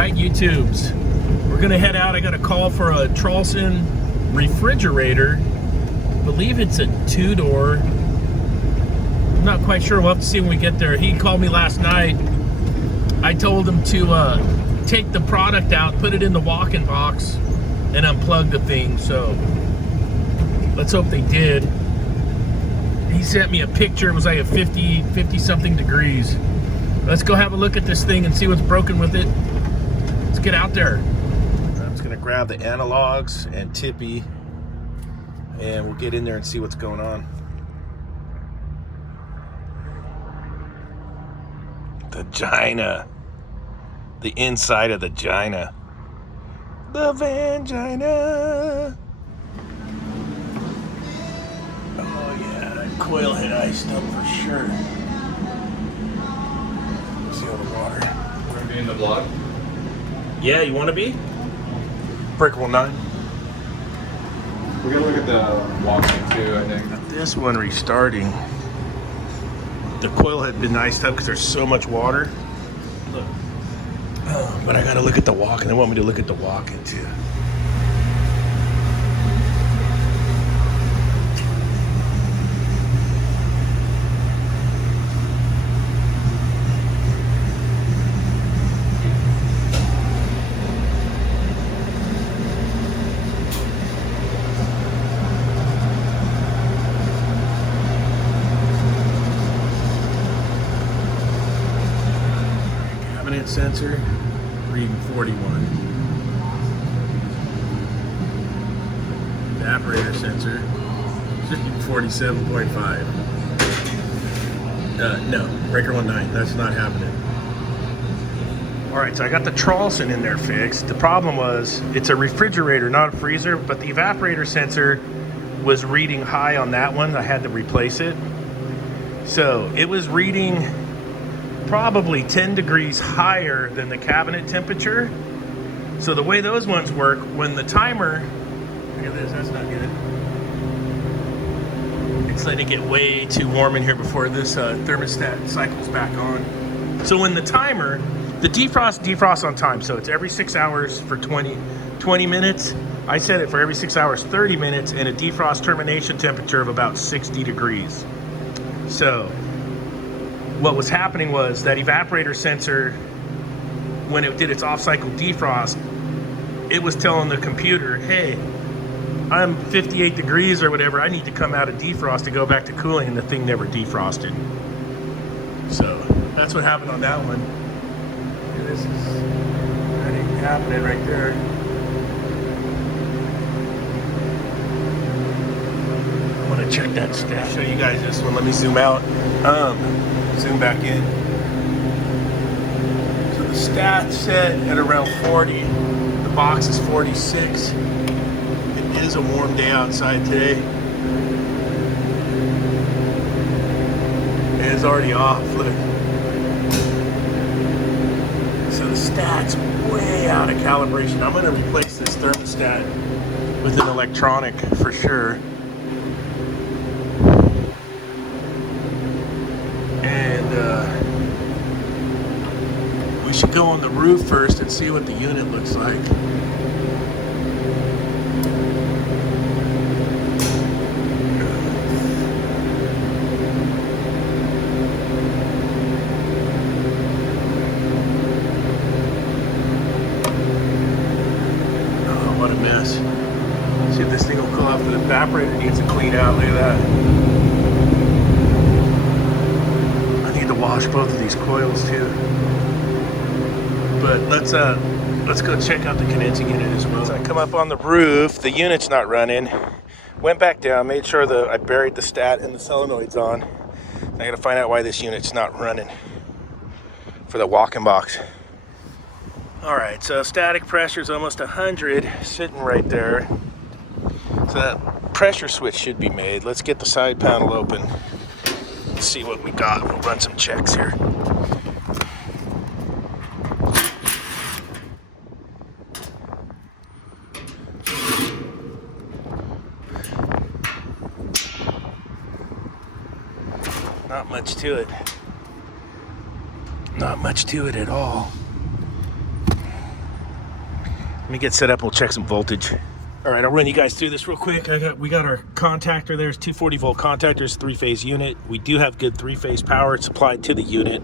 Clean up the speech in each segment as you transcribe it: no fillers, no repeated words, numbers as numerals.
right, YouTubes. We're gonna head out. I got a call for a Traulsen refrigerator. I believe it's a 2-door. I'm not quite sure. We'll have to see when we get there. He called me last night. I told him to take the product out, put it in the walk-in box, and unplug the thing. So let's hope they did. He sent me a picture. It was like a 50 something degrees. Let's go have a look at this thing and see what's broken with it. Let's get out there. I'm just gonna grab the analogs and Tippy, and we'll get in there and see what's going on. The vagina. The inside of the vagina. The vagina. Oh yeah, that coil had iced up for sure. See all the water. We're gonna be in the vlog. Yeah, you want to be? Breakable 9. We're gonna look at the walk-in too, I think. This one restarting. The coil had been iced up because there's so much water. Look. But I gotta look at the walk-in. They want me to look at the walk-in too. Sensor reading 41. Evaporator sensor reading 47.5. No, breaker 19. That's not happening. All right, so I got the Traulsen in there fixed. The problem was it's a refrigerator, not a freezer, but the evaporator sensor was reading high on that one. I had to replace it. So it was reading probably 10 degrees higher than the cabinet temperature. So the way those ones work, when the timer, look at this, that's not good. It's letting it get way too warm in here before this thermostat cycles back on. So when the timer, the defrosts on time. So it's every 6 hours for 20 minutes. I set it for every 6 hours, 30 minutes, and a defrost termination temperature of about 60 degrees. So what was happening was that evaporator sensor, when it did its off-cycle defrost, it was telling the computer, hey, I'm 58 degrees or whatever, I need to come out of defrost to go back to cooling, and the thing never defrosted. So that's what happened on that one. And that ain't happening right there. I want to check that stat. Show you guys this one. Let me zoom out. Zoom back in. So the stats set at around 40. The box is 46. It is a warm day outside today. And it's already off, look. So the stat's way out of calibration. I'm gonna replace this thermostat with an electronic for sure. We should go on the roof first and see what the unit looks like. Oh, what a mess. See if this thing will cool off. The evaporator needs to clean out. Look at that. I need to wash both of these coils too. But let's go check out the condensing unit as well. So I come up on the roof, the unit's not running. Went back down, made sure that I buried the stat and the solenoids on. I gotta find out why this unit's not running for the walk-in box. All right, so static pressure is almost 100, sitting right there. So that pressure switch should be made. Let's get the side panel open. Let's see what we got. We'll run some checks here. Not much to it. Not much to it at all. Let me get set up. We'll check some voltage. All right, I'll run you guys through this real quick. We got our contactor. There's 240 volt contactors, 3-phase unit. We do have good 3-phase power supplied to the unit.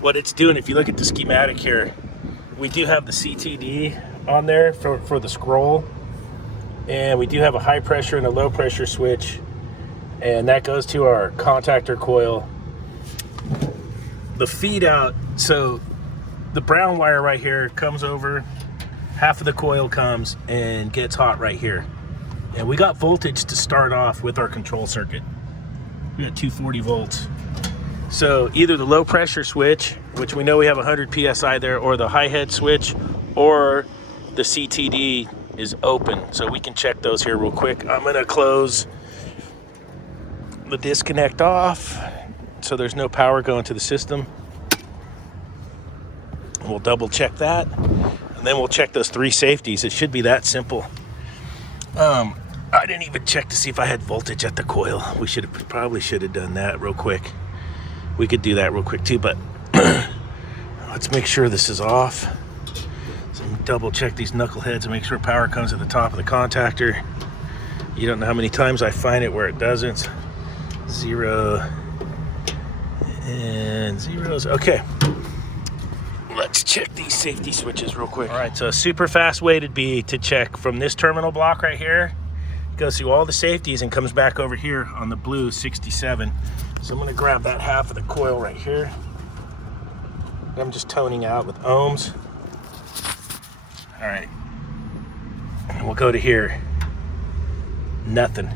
What it's doing, if you look at the schematic here, we do have the CTD on there for the scroll, and we do have a high pressure and a low pressure switch, and that goes to our contactor coil. The feed out, so the brown wire right here comes over, half of the coil comes and gets hot right here. And we got voltage to start off with our control circuit. We got 240 volts. So either the low pressure switch, which we know we have 100 PSI there, or the high head switch, or the CTD is open. So we can check those here real quick. I'm gonna close the disconnect off so there's no power going to the system. We'll double check that, and then we'll check those 3 safeties. It should be that simple. I didn't even check to see if I had voltage at the coil. We probably should have done that real quick. We could do that real quick too, but let's make sure this is off. So double check these knuckleheads and make sure power comes at the top of the contactor. You don't know how many times I find it where it doesn't. 0 and 0s. Okay. Let's check these safety switches real quick. All right, so a super fast way to be to check from this terminal block right here, goes through all the safeties and comes back over here on the blue 67. So I'm gonna grab that half of the coil right here. I'm just toning out with ohms. All right, and we'll go to here, nothing.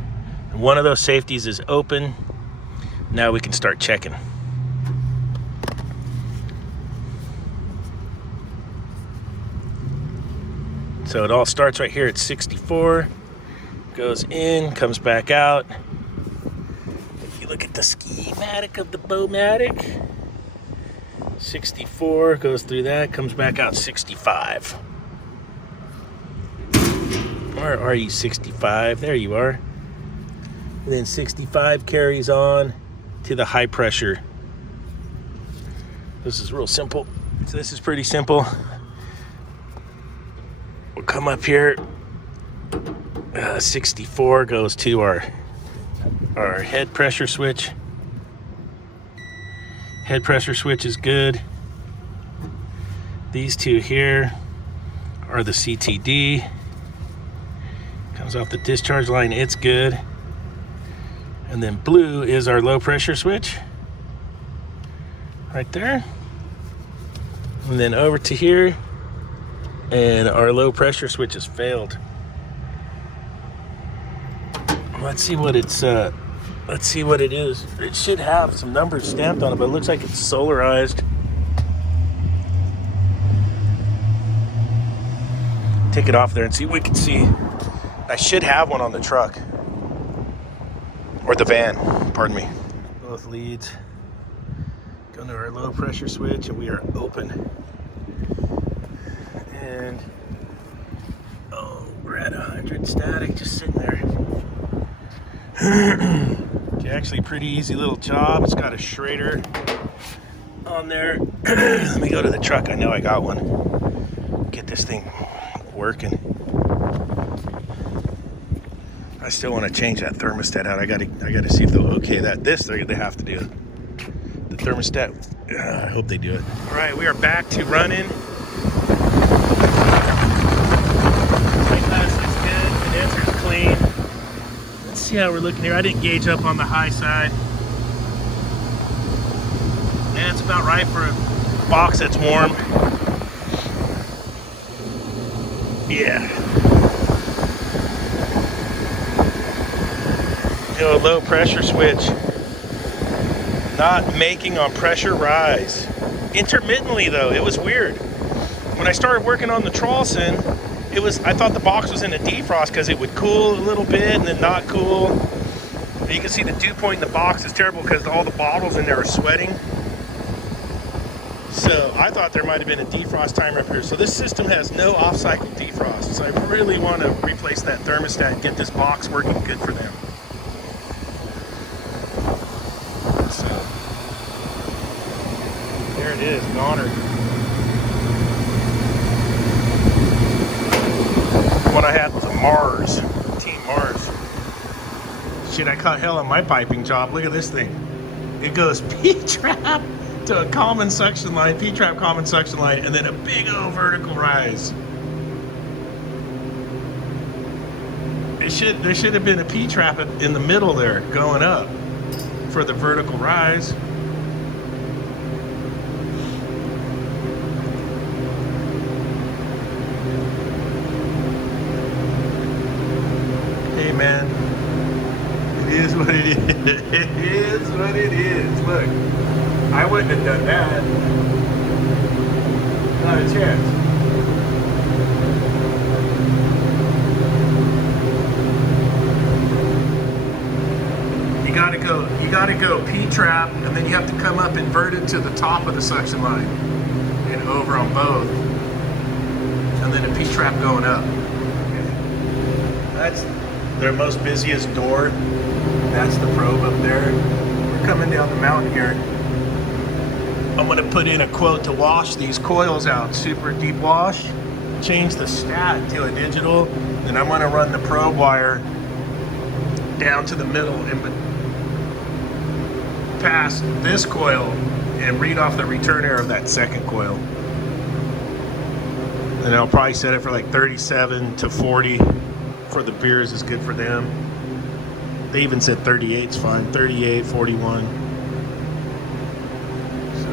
And one of those safeties is open. Now we can start checking. So it all starts right here at 64, goes in, comes back out. If you look at the schematic of the Bomatic, 64 goes through that, comes back out 65. Where are you, 65? There you are. And then 65 carries on to the high pressure. This is real simple. So this is pretty simple. We'll come up here, 64 goes to our head pressure switch. Head pressure switch is good. These 2 here are the CTD. Comes off the discharge line, it's good. And then blue is our low pressure switch, right there. And then over to here, and our low pressure switch has failed. Let's see what it's let's see what it is. It should have some numbers stamped on it, but it looks like it's solarized. Take it off there and see what we can see. I should have one on the truck or the van, pardon me. Both leads go to our low pressure switch, and we are open. And we're at 100 static, just sitting there. Okay, actually pretty easy little job. It's got a Schrader on there. Let me go to the truck. I know I got one. Get this thing working. I still want to change that thermostat out. I gotta see if they'll okay that. They have to do it. The thermostat. I hope they do it. All right, we are back to running. Clean. Let's see how we're looking here. I didn't gauge up on the high side. And it's about right for a box that's warm. Yeah. Low pressure switch. Not making on pressure rise. Intermittently though, it was weird. When I started working on the Traulsen, I thought the box was in a defrost because it would cool a little bit and then not cool. You can see the dew point in the box is terrible because all the bottles in there are sweating. So I thought there might have been a defrost timer up here. So this system has no off-cycle defrost. So I really want to replace that thermostat and get this box working good for them. So there it is, goner. one I had was a Mars, Team Mars. Shit, I caught hell on my piping job. Look at this thing. It goes P-trap to a common suction line, P-trap common suction line, and then a big old vertical rise. There should have been a P-trap in the middle there going up for the vertical rise. Hey man, it is what it is. It is what it is. Look, I wouldn't have done that. Not a chance. You gotta go P-trap, and then you have to come up inverted to the top of the suction line and over on both, and then a P-trap going up. That's their most busiest door. That's the probe up there. We're coming down the mountain here. I'm gonna put in a quote to wash these coils out, super deep wash, change the stat to a digital, and I'm gonna run the probe wire down to the middle and past this coil and read off the return error of that second coil. And I'll probably set it for like 37 to 40 for the beers is good for them. They even said 38's fine, 38, 41. So,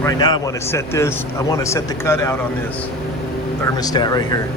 right now I want to set the cutout on this thermostat right here.